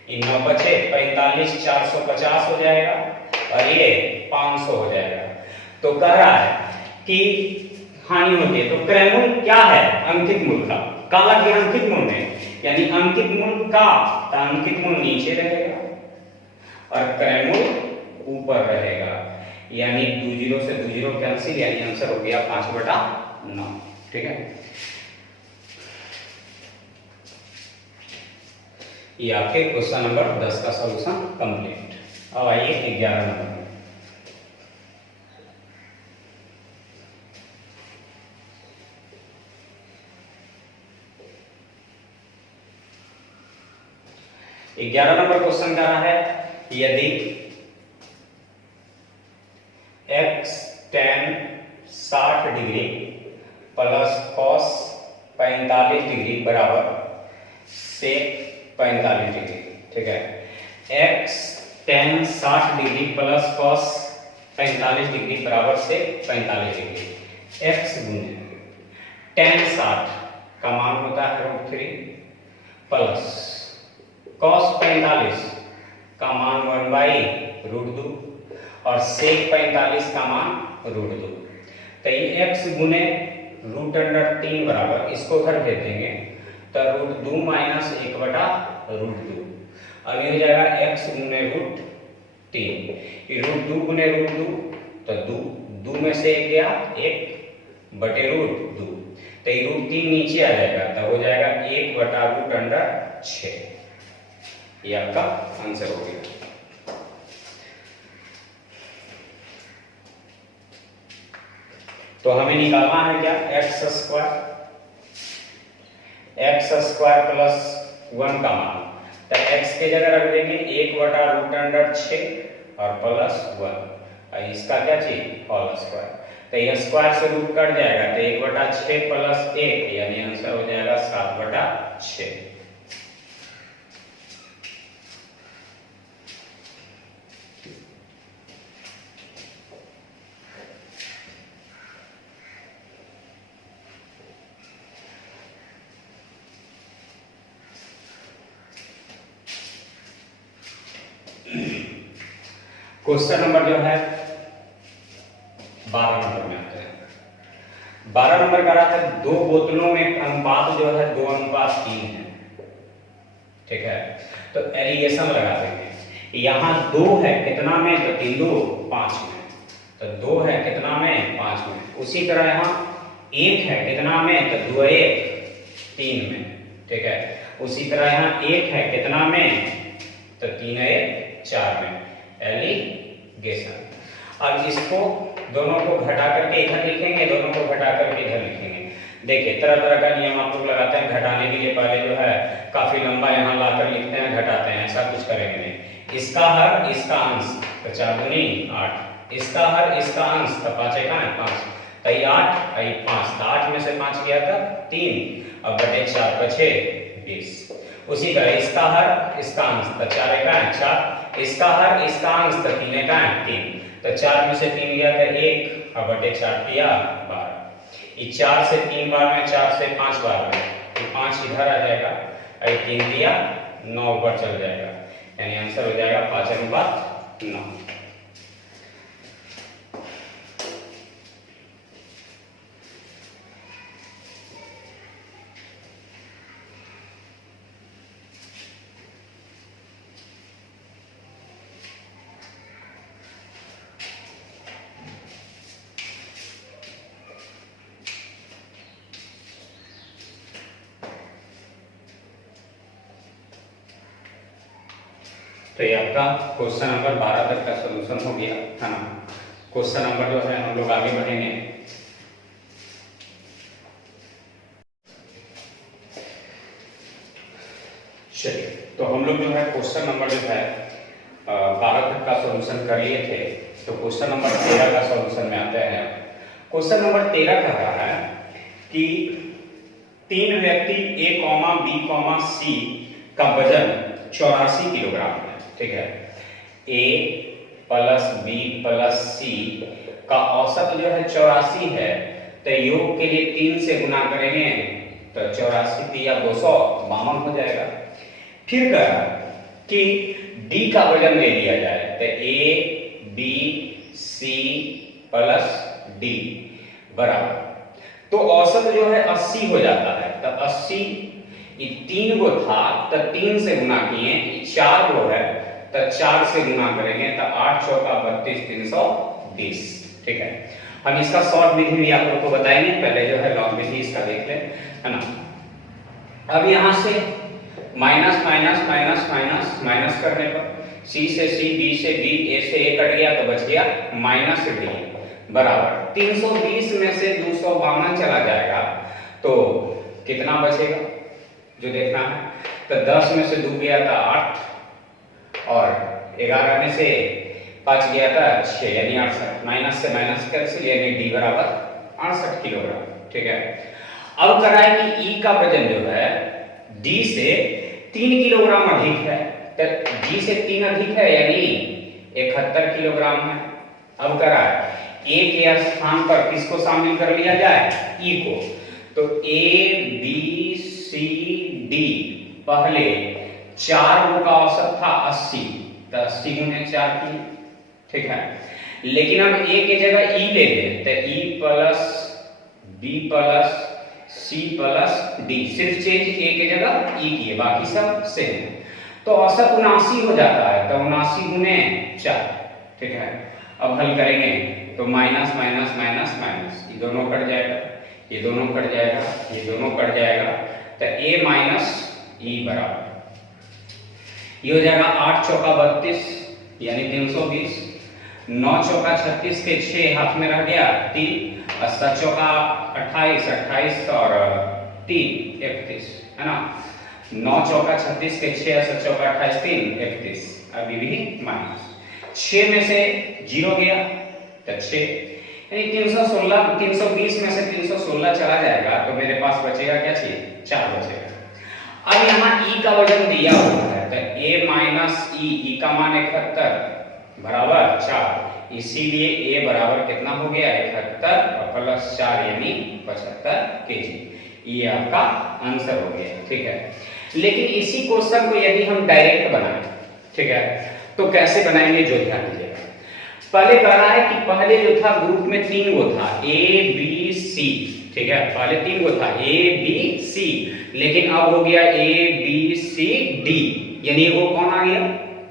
ये 9 बचे 45, 450 हो जाएगा और ये 500 हो जाएगा। तो कह रहा है कि हानि होती है। तो क्रय मूल्य क्या है, अंकित मूल्य का, कहा कि अंकित मूल्य है, यानी अंकित मूल्य का, तो अंकित मूल्य नीचे रहेगा और क्रय मूल्य ऊपर रहेगा, यानी 20 से 20 कैंसिल, यानी आंसर हो गया 5/9, ठीक है। ये आपके क्वेश्चन नंबर 10 का सॉल्यूशन कंप्लीट। अब आइए 11 नंबर में। ग्यारह नंबर क्वेश्चन का है, यदि x tan 60 degree plus cos 45 degree बराबर sec 45 डिग्री, ठीक है, x tan 60 degree plus cos 45 degree बराबर sec 45 डिग्री, x गुने tan 60 का मान होता है √3 प्लस cos 45 का मान 1/√2 और sec 45 का मान √2। तो ये x गुने √3 बराबर, इसको घर भेज देंगे तो √2 माइनस 1/√2। अब ये हो जाएगा x गुने √3, ये √2 गुने √2 तो 2 में से 1 गया 1/√2, तो ये √3 नीचे आ जाएगा तो हो जाएगा 1/√6। ये आपका आंसर हो गया। तो हमें निकालना है क्या, x² प्लस 1 का मान। तो x के जगह रख देंगे 1/√6 और प्लस 1 और इसका क्या चीज होल स्क्वायर। तो ये स्क्वायर से रूट कट जाएगा तो 1/6 प्लस 1 यानी आंसर हो जाएगा 7/6। क्वेश्चन नंबर जो है 12 नंबर में आते हैं। 12 नंबर का रहा है 2 बोतलों में अनुपात जो है 2:3 है। ठीक है, तो एलिगेशन लगा देंगे। यहाँ 2 है कितना में, तो 3 2 5 में, तो 2 है कितना में 5 में। उसी तरह यहाँ 1 है कितना में, तो 2 1 3 में। ठीक है, उसी तरह यहाँ 1 है कितना में, तो 3 1 4 में। एलिगेशन। अब इसको दोनों को घटा करके इधर लिखेंगे, दोनों को घटा करके इधर लिखेंगे। देखिए तरह तरह का नियम आप लोग लगाते हैं घटाने के लिए। पहले जो है काफी लंबा यहाँ लाकर लिखते हैं, घटाते हैं, ऐसा कुछ करेंगे नहीं। इसका हर इसका अंश, तो 4 दूनी 8, इसका हर इसका अंश, तो 5 1 5, तो ये 8 ये 5, तो 8 में से 5 गया था 3, अब बटे 4 का 6 20। उसी तरह इसका हर इसका अंश, तो 4 1 4, इसका हर इसका अंश, तो 3 1 3, तो 4 में से 3 गया था 1, अब बटे 4 किया 12। ये 4 से 3 बार में, 4 से 5 बार में, ये 5 इधर आ जाएगा, ये 3 दिया 9 ऊपर चल जाएगा, यानी आंसर हो जाएगा 5:9। तो ये आपका क्वेश्चन नंबर 12 तक का सॉल्यूशन हो गया है ना। क्वेश्चन नंबर जो है हम लोग आगे बढ़ेंगे। चलिए, तो हम लोग जो है क्वेश्चन नंबर जो है 12 तक का सॉल्यूशन कर लिए थे। तो क्वेश्चन नंबर 13 का सॉल्यूशन में आते हैं। क्वेश्चन नंबर 13 कह रहा है कि 3 व्यक्ति A, B, C का वजन 84 किलोग्राम है। ठीक है, A plus B plus C का औसत जो है 84 है, तो योग के लिए 3 से गुना करेंगे तो 84 या 252 हो जाएगा। फिर कह रहा कि D का वजन ले लिया जाए, तो A B C plus D बराबर, तो औसत जो है 80 हो जाता है। तो 80 3 गो था तो 3 से गुना किए, 4 गो है तो 4 से गुना करेंगे, तो 8 चौका 32 320। ठीक है, हम इसका शॉर्ट विधि भी आप लोग को बताएंगे, पहले जो है लॉन्ग विधि इसका देख लें, है ना। अब यहां से minus minus minus minus minus करने पर C से C, B से B, A से A कट गया, तो बच गया -D बराबर 320 में से 252 चला जाएगा, तो कितना बचेगा जो देखना है। तो 10 में से 2 गया था 8, और 11 में से 5 गया था 6, यानी 68, माइनस से माइनस कैंसिल, यानी D बराबर 68 किलोग्राम। ठीक है, अब कराए कि E का वजन जो है D से 3 किलोग्राम अधिक है, तो D से 3 अधिक है यानी 71 किलोग्राम है। अब कराए A के स्थान पर किसको शामिल कर लिया जाए, E को, तो A B C D पहले 4 गो का औसत था 80, तो 80 गुने 4 की। ठीक है, लेकिन अब A की जगह E ले लें, तो E plus B plus C plus D, सिर्फ चेंज A की जगह E की है, बाकी सब सेम। तो औसत 79 हो जाता है, तो 79 गुने 4। ठीक है, अब हल करेंगे तो माइनस माइनस माइनस माइनस, ये दोनों कट जाएगा, ये दोनों कट जाएगा, ये दोनों कट जाएगा, तो A माइनस E बराबर ये हो जाएगा 8 चौका 32 यानी 320, 9 चौका 36 के 6 हाथ में रह गया 3, 7 चौका 28 28 और 3 31, है ना। 9 चौका 36 के 6, 7 चौका 28 3 31, अभी भी माइनस 6 में से 0 गया तो 6, यानी 316, 320 में से 316 चला जाएगा, तो मेरे पास बचेगा क्या चाहिए, 4 बचेगा। अब यहाँ E का वजन दिया हुआ है, तो A माइनस E का मान 71 बराबर 4, इसीलिए A बराबर कितना हो गया 71 और प्लस 4 यानी 75 केजी। ये आपका आंसर हो गया। ठीक है, लेकिन इसी क्वेश्चन को यदि हम डायरेक्ट बनाएं, ठीक है, तो कैसे बनाएंगे जो ध्यान दीजिएगा। पहले कह रहा है कि पहले जो था ग्रुप में 3 गो था ए बी सी, ठीक है, पहले 3 गो था ए बी सी, लेकिन अब हो गया ए बी सी डी, यानी वो कौन आ गया,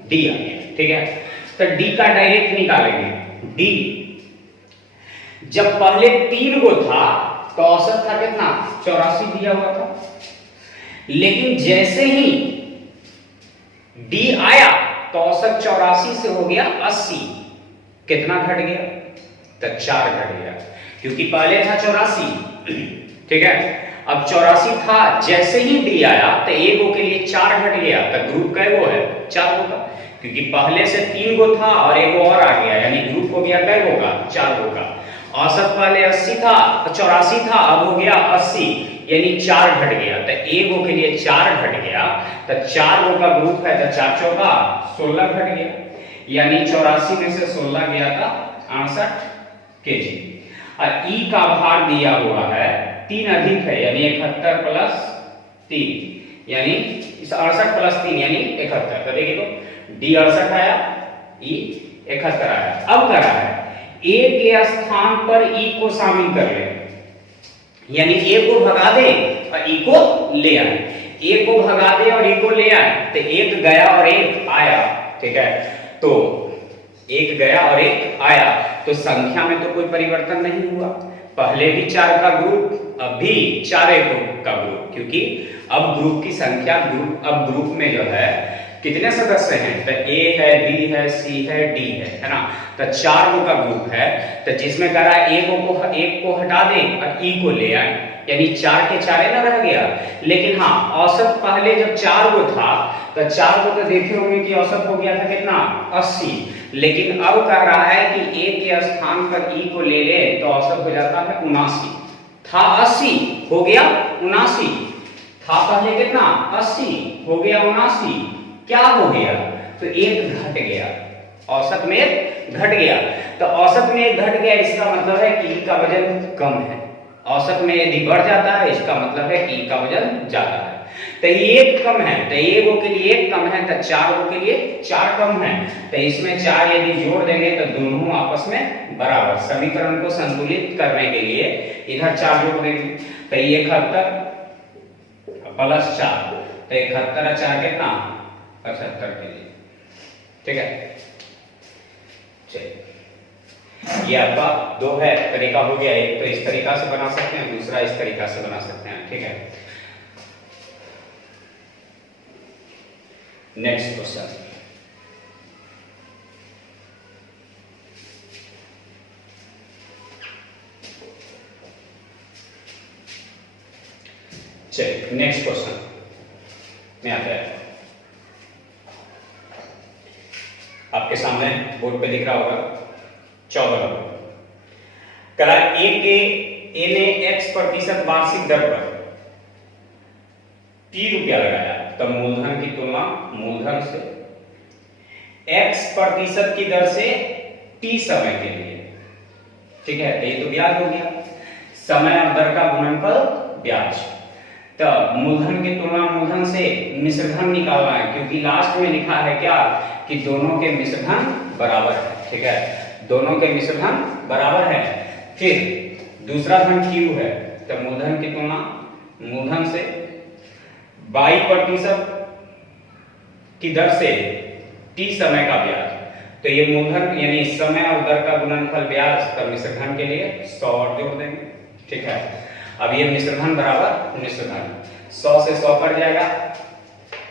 डी आ गया, ठीक है। तो डी का डायरेक्ट निकालेंगे। डी जब पहले 3 गो था तो औसत था कितना, 84 दिया हुआ था, लेकिन जैसे ही डी आया तो औसत 84 से हो गया 80, कितना घट गया, तो 4 घट गया, क्योंकि पहले था 84, ठीक है। अब 84 था, जैसे ही डी आया तो एक गो के लिए 4 घट गया, तो ग्रुप कै गो है, 4 गो का, क्योंकि पहले से 3 गो था और एक गो और आ गया, यानी ग्रुप हो गया कै गो का, 4 गो का। औसत पहले 80 था, 84 था, अब हो गया 80, यानी 4 घट गया, तो एक गो के लिए 4 घट गया, तो 4 गो का ग्रुप है, तो 4 चौका 16 घट गया, यानी 84 में से 16 गया था 68 केजी। और ई का भार दिया हुआ है 3 अधिक है, यानी 71 प्लस 3, यानी 68 प्लस 3 यानी 71। तो देखिए तो डी 68 आया, ई 71 आया। अब क्या रहा है, ए के स्थान पर ई को शामिल कर ले, यानी ए को भगा दे और ई को ले आए, ए को भगा दे और ई को ले आए, तो एक गया और एक आया, ठीक है। तो एक गया और एक आया, तो संख्या में तो कोई परिवर्तन नहीं हुआ, पहले भी 4 का ग्रुप, अब भी 4 का ग्रुप, क्योंकि अब ग्रुप की संख्या, अब ग्रुप में जो है कितने सदस्य हैं, तो ए है, बी है, सी है, डी है ना, तो 4 गो का ग्रुप है, तो जिसमें कह रहा है एक को हटा दे और ई को ले आए, यानी 4 के 4 ना रह गया। लेकिन हाँ, औसत पहले जब 4 गो था तो 4 गो तो देखे होंगे कि औसत हो गया था कितना, 80, लेकिन अब कह रहा है कि ए के स्थान पर ई को ले ले तो औसत हो जाता है 79, था 80 हो गया 79, था पहले कितना 80 हो गया 79, क्या हो गया, तो एक घट गया, औसत में घट गया, तो औसत में घट गया, इसका मतलब है कि ई का वजन कम है, औसत में यदि बढ़ जाता है इसका मतलब है कि ई का वजन ज्यादा है, तो ये एक कम है, तो एक गो के लिए एक कम है, तो 4 गो के लिए 4 कम है, तो इसमें 4 यदि जोड़ देंगे तो दोनों आपस में बराबर, समीकरण को संतुलित करने के लिए इधर 4 जोड़ देंगे, तो ये 71 प्लस 4, तो 71 और 4 कितना 75 के लिए, ठीक है। चलिए, ये आपका 2 है तरीका हो गया, एक तो इस तरीका से बना सकते हैं, दूसरा इस तरीका से बना सकते हैं, ठीक है। नेक्स्ट क्वेश्चन, चलिए नेक्स्ट क्वेश्चन में आता है, आपके सामने बोर्ड पे दिख रहा होगा 14 नंबर, करा ए ने x% वार्षिक दर पर ₹T लगाया, तब मूलधन की तुलना मूलधन से x% की दर से t समय के लिए, ठीक है, ये तो ब्याज हो गया, समय और दर का गुणनफल ब्याज, तो मूलधन की तुलना मूलधन से मिश्रधन निकालना है, क्योंकि लास्ट में लिखा है क्या कि दोनों के मिश्रधन बराबर है, ठीक है, दोनों के मिश्रधन बराबर है। फिर दूसरा धन Q है, तो मूलधन की तुलना मूलधन से 22% की दर से t समय का ब्याज, तो ये मूलधन यानी समय और दर का गुणनफल ब्याज, तब मिश्रधन के लिए 100 और जोड़ देंगे, ठीक है। अब ये मिश्रधन बराबर मिश्रधन, 100 से 100 कट जाएगा,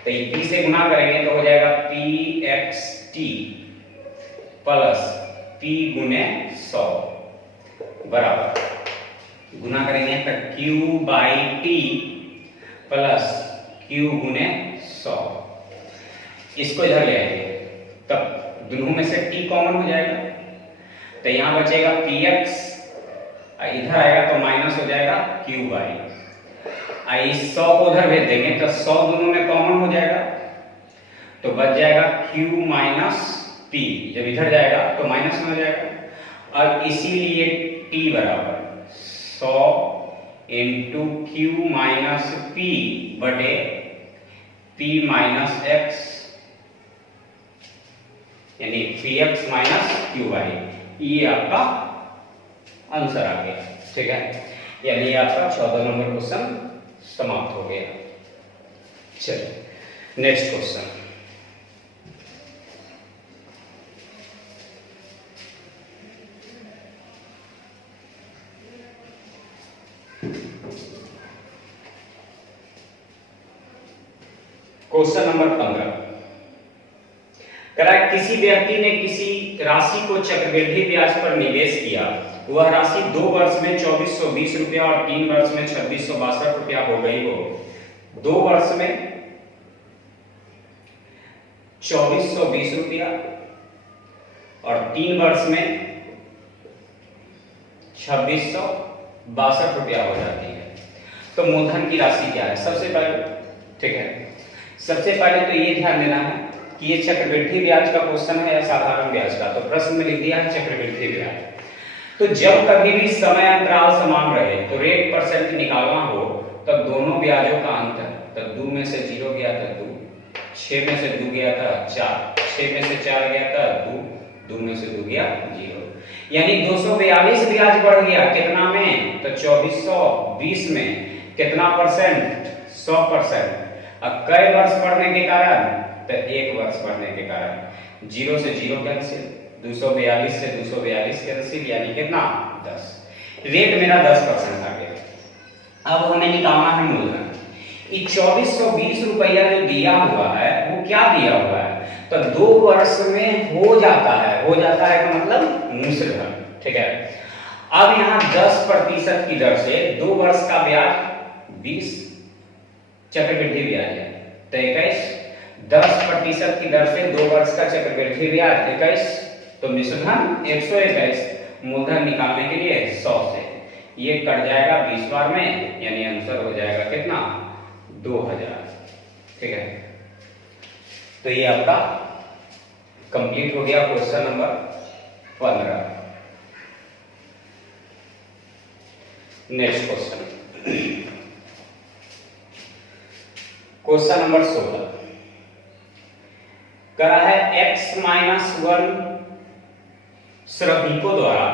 तो ये p से गुना करेंगे तो हो जाएगा pxt प्लस p गुने 100 बराबर, गुना करेंगे तो q by t plus q गुने 100, इसको इधर ले आएंगे, तब दोनों में से t कॉमन हो जाएगा, तो यहां बचेगा px, इधर आएगा तो माइनस हो जाएगा q बाई, इस 100 को उधर भेज देंगे तो 100 दोनों में कॉमन हो जाएगा, तो बच जाएगा q माइनस p, जब इधर जाएगा तो माइनस में हो जाएगा, और इसीलिए t बराबर 100 इंटू q माइनस p बटे p माइनस x यानी 3x माइनस क्यू वाई, ये आपका आंसर आ गया। ठीक है, यानी आपका 14 नंबर क्वेश्चन समाप्त हो गया। चलिए नेक्स्ट क्वेश्चन। क्वेश्चन नंबर 15 करा, किसी व्यक्ति ने किसी राशि को चक्रवृद्धि ब्याज पर निवेश किया, वह राशि 2 वर्ष में 2420 रुपया और 3 वर्ष में 2662 रुपया हो गई हो। 2 वर्ष में 2420 रुपया और 3 वर्ष में 2662 रुपया हो जाती है। तो मूलधन की राशि क्या है? सबसे पहले, ठीक है, सबसे पहले तो ये ध्यान देना है कि ये चक्रवृद्धि ब्याज का क्वेश्चन है या साधारण ब्याज का। तो प्रश्न में लिख दिया है चक्रवृद्धि ब्याज। तो जब कभी भी समय अंतराल समान रहे तो रेट परसेंट निकालना हो, तब दोनों ब्याजों का अंतर, तब 2 में से 0 गया था 2, 6 में से 2 गया था 4, 6 में से 4 गया था 2, 2 में से 2 गया 0, यानी 242 ब्याज बढ़ गया। कितना में? तो 2420 में कितना परसेंट? 100%। अब कई वर्ष बढ़ने के कारण? तो 1 वर्ष बढ़ने के कारण। 0 से 0 कैंसिल, 242 से 242 कैंसिल, यानी कितना? 10। रेट मेरा 10% आ गया। अब हमें निकालना है मूलधन। ये 2420 रुपया जो दिया हुआ है वो क्या दिया हुआ है? तो 2 वर्ष में हो जाता है। हो जाता है का मतलब मिश्र धन। ठीक है, अब यहाँ 10% की दर से 2 वर्ष का ब्याज 20 चक्रवृद्धि ब्याज है, तो 21। 10% की दर से 2 वर्ष का चक्रवृद्धि ब्याज 21, तो मिश्रधन 121। मूलधन निकालने के लिए 100 से ये कट जाएगा 20 बार में, यानी आंसर हो जाएगा कितना? 2000। ठीक है, तो ये आपका कंप्लीट हो गया question number 15। Next question, question number 16 करा है x माइनस 1 श्रमिकों द्वारा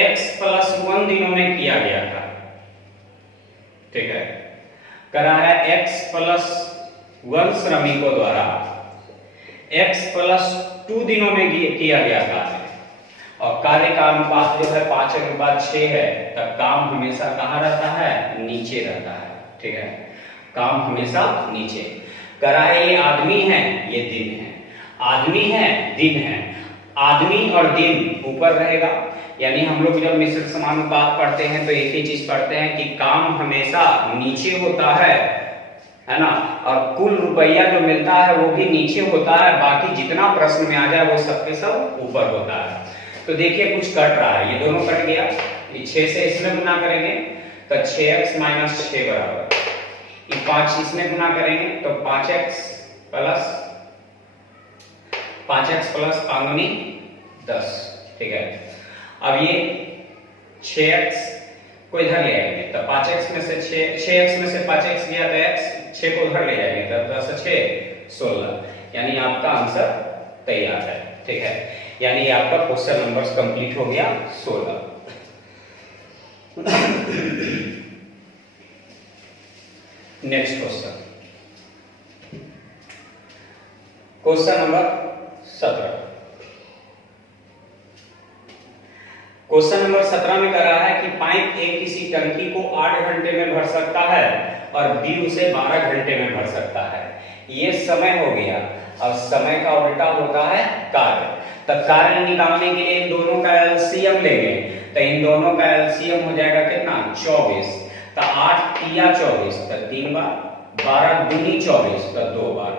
x प्लस 1 दिनों में किया गया था। ठीक है, करा है x प्लस 1 श्रमिकों द्वारा x प्लस 2 दिनों में किया गया था, और कार्य का अनुपात जो है 5:6 है, तब काम हमेशा कहाँ रहता है? नीचे रहता है। ठीक है, काम हमेशा नीचे। करा है ये आदमी है, ये दिन है। आदमी है, दिन है। आदमी और दिन ऊपर रहेगा, यानी हम लोग जब मिश्रित समानुपात पढ़ते हैं तो एक ही चीज पढ़ते हैं कि काम हमेशा नीचे होता है ना, और कुल रुपया जो मिलता है वो भी नीचे होता है। बाकी जितना प्रश्न में आ जाए वो सबके सब ऊपर होता है। तो देखिए कुछ कट रहा है, ये दोनों कट गया, ये 6 से इसमें गुना करेंगे तो 6x माइनस 6 बराबर, ये 5 इसमें गुना करेंगे तो 5x प्लस 5 10। ठीक है, अब ये 6x को इधर ले आएंगे तो 5x में से 6x में से 5x गया तो x, 6 को उधर ले जाएंगे तो 10 से 6 16, यानी आपका आंसर तैयार है। ठीक है, यानी आपका क्वेश्चन नंबर कंप्लीट हो गया 16। Next question, question number 17। Question number 17 में कह रहा है कि पाइप ए किसी टंकी को 8 घंटे में भर सकता है और बी उसे 12 घंटे में भर सकता है। ये समय हो गया, अब समय का उल्टा होता है कार्य। तब कार्य निकालने के लिए इन दोनों का एलसीएम लेंगे, तो इन दोनों का एलसीएम हो जाएगा कितना? 24। तो 8 तिया 24, तो 3 बार, 12 दूनी 24, तो 2 बार।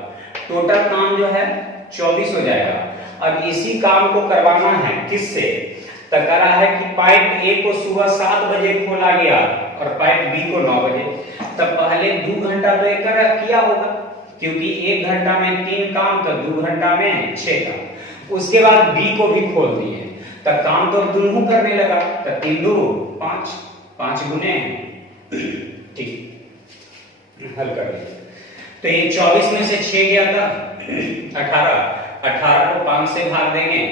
टोटल काम जो है 24 हो जाएगा। अब इसी काम को करवाना है किससे? तो कह रहा है कि पाइप ए को सुबह 7 बजे खोला गया और पाइप बी को 9 बजे। तब पहले 2 घंटा तो एक किया होगा, क्योंकि 1 घंटा में 3 काम, तो 2 घंटा में 6 काम। उसके बाद बी को भी खोल दिए, तब काम तो दोनों करने लगा, तो 3 2 5, 5 गुने, ठीक, हल कर दिया। तो ये 24 में से 6 गया था 18, 18 को 5 से भाग देंगे,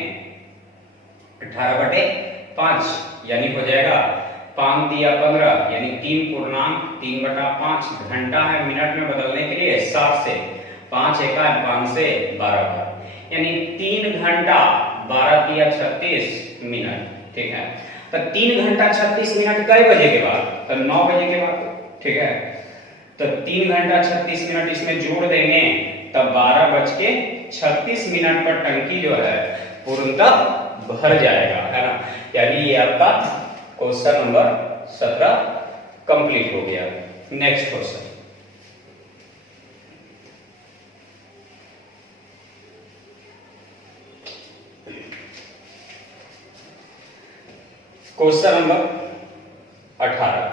18/5 यानी हो जाएगा 5 दिया 15 यानी 3.3/5 घंटा है मिनट में बदलने के लिए 7 से 5 एका 5 से 12 बार यानी 3 घंटा 12 दिया 36 मिनट। ठीक है, तो 3 घंटा 36 मिनट कई बजे के बाद? तो 9 बजे के बाद। ठीक है, तो 3 घंटा 36 मिनट इसमें जोड़ देंगे तब 12:36 मिनट पर टंकी जो है पूर्णतः भर जाएगा, है ना। यानी ये आपका क्वेश्चन नंबर 17 कंप्लीट हो गया। नेक्स्ट क्वेश्चन, क्वेश्चन नंबर 18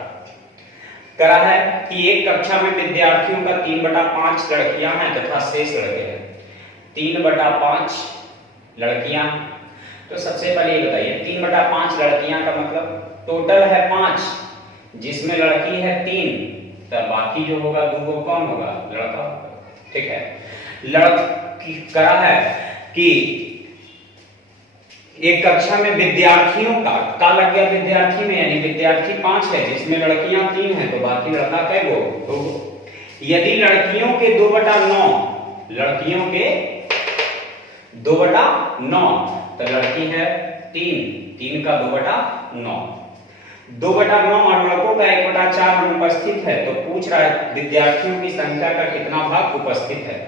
करा है कि एक कक्षा में विद्यार्थियों का 3/5 लड़कियां हैं तथा शेष लड़के हैं। 3/5 लड़कियां, तो सबसे पहले ये बताइए 3/5 लड़कियां का मतलब टोटल है 5, जिसमें लड़की है 3, तब बाकी जो होगा 2 वो कौन होगा? लड़का। ठीक है, लड़की करा है कि एक कक्षा में विद्यार्थियों का लग गया विद्यार्थी में, यानी विद्यार्थी 5 है जिसमें लड़कियां 3 हैं, तो बाकी लड़का कै गो? 2 गो। यदि लड़कियों के 2/9, लड़कियों के 2/9, तो लड़की है 3 का 2/9, 2/9 और लड़कों का 1/4 अनुपस्थित है। तो पूछ रहा है विद्यार्थियों की संख्या का कितना भाग उपस्थित है?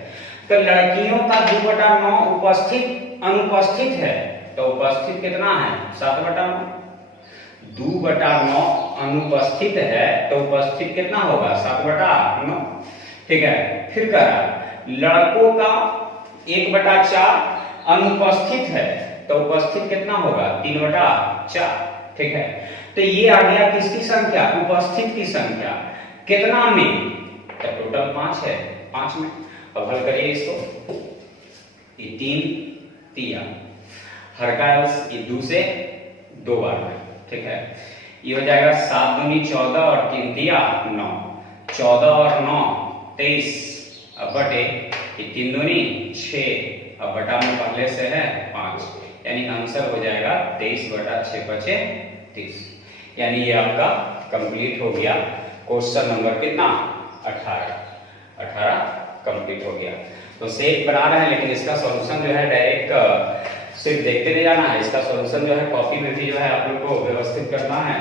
तो लड़कियों का 2/9 उपस्थित अनुपस्थित है, तो उपस्थित कितना है? 7/9। 2/9 अनुपस्थित है तो उपस्थित कितना होगा? 7/9। ठीक है, फिर करा लड़कों का 1/4 अनुपस्थित है तो उपस्थित कितना होगा? 3/4। ठीक है, तो ये आ गया किसकी संख्या? उपस्थित की संख्या। कितना में? तो टोटल 5 है, 5 में। अब हल करिए इसको, ये 3 तिया हर का ये 2 से 2 बार में। ठीक है, ये हो जाएगा 7 दूनी 14 और 3 तिया 9, 14 और 9 23, अब बटे ये 3 दूनी 6, अब बटा में पहले से है 5, यानी आंसर हो जाएगा 23/6 बचे 30। यानी ये आपका कंप्लीट हो गया क्वेश्चन नंबर कितना? 18 कंप्लीट हो गया। तो सेट बना रहे हैं, लेकिन इसका सॉल्यूशन जो है डायरेक्ट सिर्फ देखते नहीं जाना है, इसका सॉल्यूशन जो है कॉपी में भी जो है आप लोग को व्यवस्थित करना है।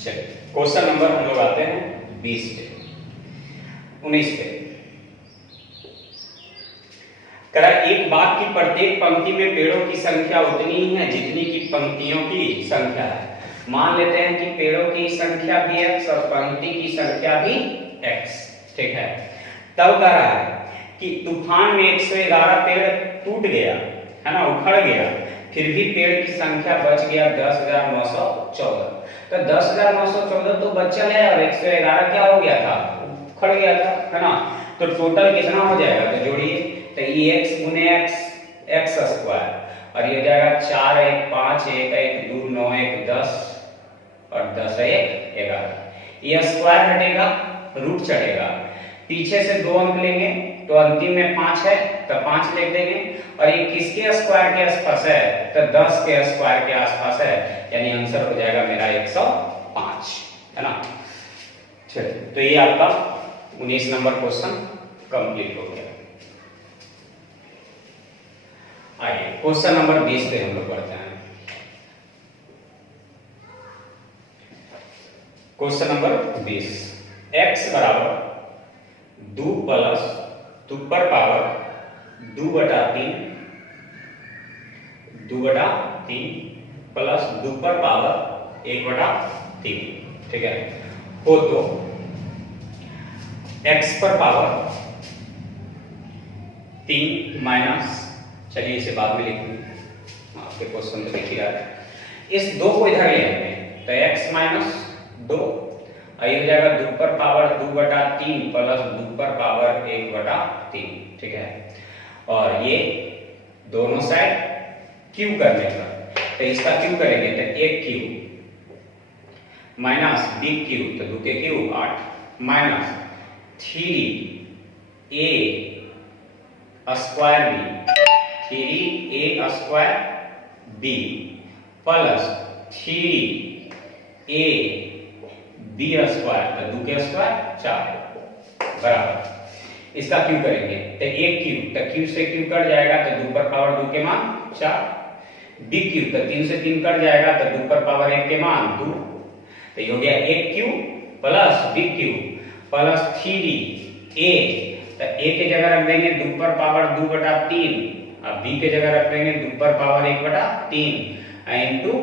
चलिए क्वेश्चन नंबर हम लोग आते हैं 20 पे, 19 पे। करा एक बाग की प्रत्येक पंक्ति में पेड़ों की संख्या उतनी ही है जितनी की पंक्तियों की संख्या है। मान लेते हैं कि पेड़ों की संख्या भी x और पंक्ति की संख्या भी x। ठीक है, तब कह रहा है कि तूफान में 111 पेड़ टूट गया, है ना, उखड़ गया, फिर भी पेड़ की संख्या बच गया 10,914। तो 10,914 तो बचा है और 111 क्या हो गया था? उखड़ गया था, है ना। तो टोटल कितना हो जाएगा? तो जोड़िए, तो ये x गुने x स्क्वायर और ये हो जाएगा 4 1 5 1 1 2 9 1 10 और 10 1 11। ये स्क्वायर हटेगा, रूट चढ़ेगा, पीछे से 2 अंक लेंगे तो अंतिम में 5 है तो 5 लिख देंगे, और ये किसके स्क्वायर के आसपास है? तो 10 के स्क्वायर के आसपास है, यानी आंसर हो जाएगा मेरा 105, है ना। चलिए, तो ये आपका 19 नंबर क्वेश्चन कंप्लीट हो गया। आइए क्वेश्चन नंबर 20 पे हम लोग पढ़ते हैं। क्वेश्चन नंबर 20, x बराबर 2 प्लस 2 पर पावर 2/3 प्लस 2 पर पावर 1/3। ठीक है, हो तो x पर पावर 3 माइनस, चलिए इसे बाद में लिखूंगे, आपके क्वेश्चन तो देख ही रहा है। इस 2 को इधर ले आएंगे तो x माइनस 2, ये हो जाएगा 2 पर पावर 2/3 प्लस 2 पर पावर 1/3। ठीक है, और ये दोनों साइड क्यूब करने का, तो इसका क्यूब करेंगे तो 1 क्यूब माइनस बी क्यूब, तो 2 के cube 8 minus 3a square B plus 3a B square, तो 2 के स्क्वायर 4 बराबर इसका क्यूब करेंगे तो एक क्यूब, तो क्यूब से क्यूब कट जाएगा तो 2 पर पावर 2 के मान 4, बी क्यूब तो 3 से 3 कट जाएगा तो 2 पर पावर 1 के मान 2, तो ये हो गया एक cube plus B cube plus 3a, तो a के जगह रख देंगे 2 पर पावर 2/3, अब b के जगह रख देंगे 2 पर power 1/3 into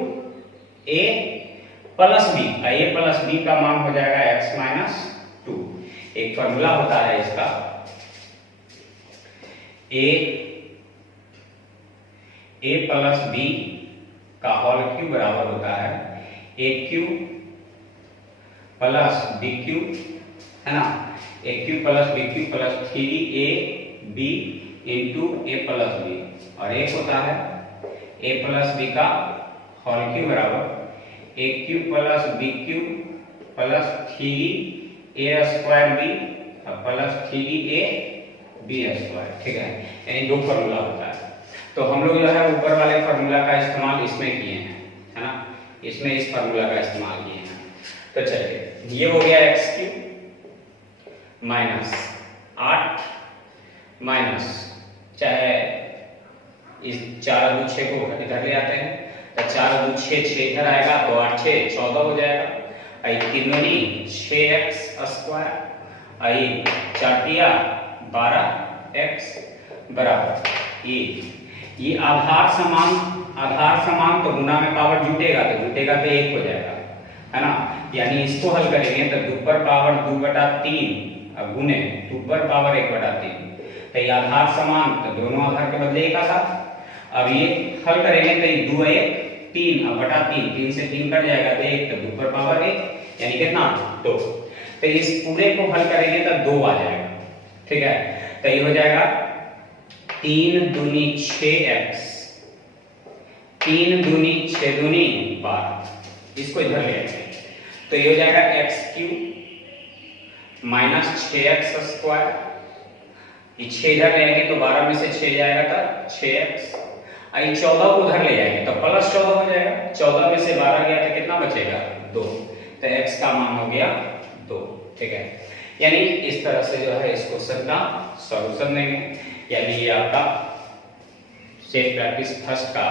a plus b, a plus b का मान हो जाएगा x माइनस 2। एक फॉर्मूला होता है इसका, a प्लस b का होल क्यूब बराबर होता है a cube plus b cube, है ना, a cube plus b cube plus 3ab into a plus b, और एक होता है a प्लस b का होल क्यूब बराबर a cube plus b cube plus 3a square b plus 3a b square, ठीक है, यानी दो फॉर्मूला होता है। तो हम लोग जो है ऊपर वाले फार्मूला का इस्तेमाल इसमें किए हैं, है ना, इसमें इस फार्मूला का इस्तेमाल किए हैं। तो चलिए ये हो गया x क्यूब माइनस 8 माइनस, चाहे इस 4 2 6 को इधर ले आते हैं तो 4 2 6 6 इधर आएगा तो 8 6 14 हो जाएगा, आई 3 6x स्क्वायर, आई 4 12x बराबर ये आधार समान तो गुना में पावर जुटेगा तो 1 हो जाएगा, है ना, यानी इसको हल करेंगे तो 2 पर पावर 2/3 अब गुने 2 पर पावर 1/3, तो ये आधार समान तो दोनों आधार के बदले 1 आता। अब ये हल करेंगे तो ये 2 1 3 अब बटा 3 से 3 कट जाएगा तो 1, तो 2 पर पावर 1 यानी कितना 2, तो इस पूरे को हल करेंगे तो 2 आ जाएगा, ठीक है, तो ये हो जाएगा 3 दूनी 6x, 3 दूनी 6 दूनी 12, इसको इधर ले आएंगे तो ये हो जाएगा x cube minus 6x square, ये 6 इधर ले आएंगे तो 12 में से 6 जाएगा तो 6x, आई 14 को उधर ले जाएंगे तो प्लस 14 हो जाएगा, 14 में से 12 गया तो कितना बचेगा 2, तो x का मान हो गया 2, ठीक है, यानी इस तरह से जो है इस क्वेश्चन का सॉल्यूशन देंगे, यानी ये आपका सेट प्रैक्टिस फर्स्ट का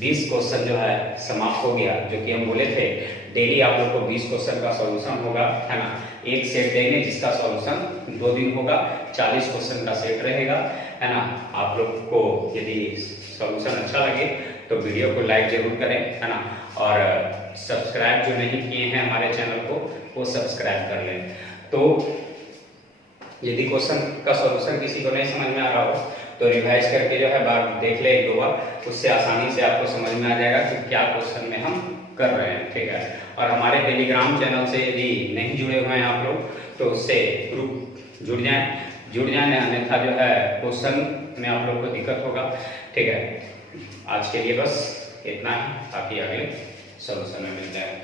20 क्वेश्चन जो है समाप्त हो गया, जो कि हम बोले थे डेली आप लोग को 20 क्वेश्चन का सॉल्यूशन होगा, है ना, एक सेट देंगे जिसका सॉल्यूशन 2 दिन होगा, 40 क्वेश्चन का सेट रहेगा, है ना। आप लोग को यदि सॉल्यूशन अच्छा लगे तो वीडियो को लाइक जरूर करें, है ना, और सब्सक्राइब जो नहीं किए हैं हमारे चैनल को वो सब्सक्राइब कर लें। तो यदि क्वेश्चन का सॉल्यूशन किसी को नहीं समझ में आ रहा हो तो रिवाइज करके जो है बार देख ले 1 2 बार, उससे आसानी से आपको समझ में आ जाएगा कि क्या क्वेश्चन में हम कर रहे हैं, ठीक है। और हमारे टेलीग्राम चैनल से यदि नहीं जुड़े हुए हैं आप लोग तो उससे ग्रुप जुड़ जाएं, अन्यथा जो है क्वेश्चन में आप लोग को दिक्कत होगा, ठीक है। आज के लिए बस इतना ही, बाकी अगले सॉल्यूशन में मिल जाएगा।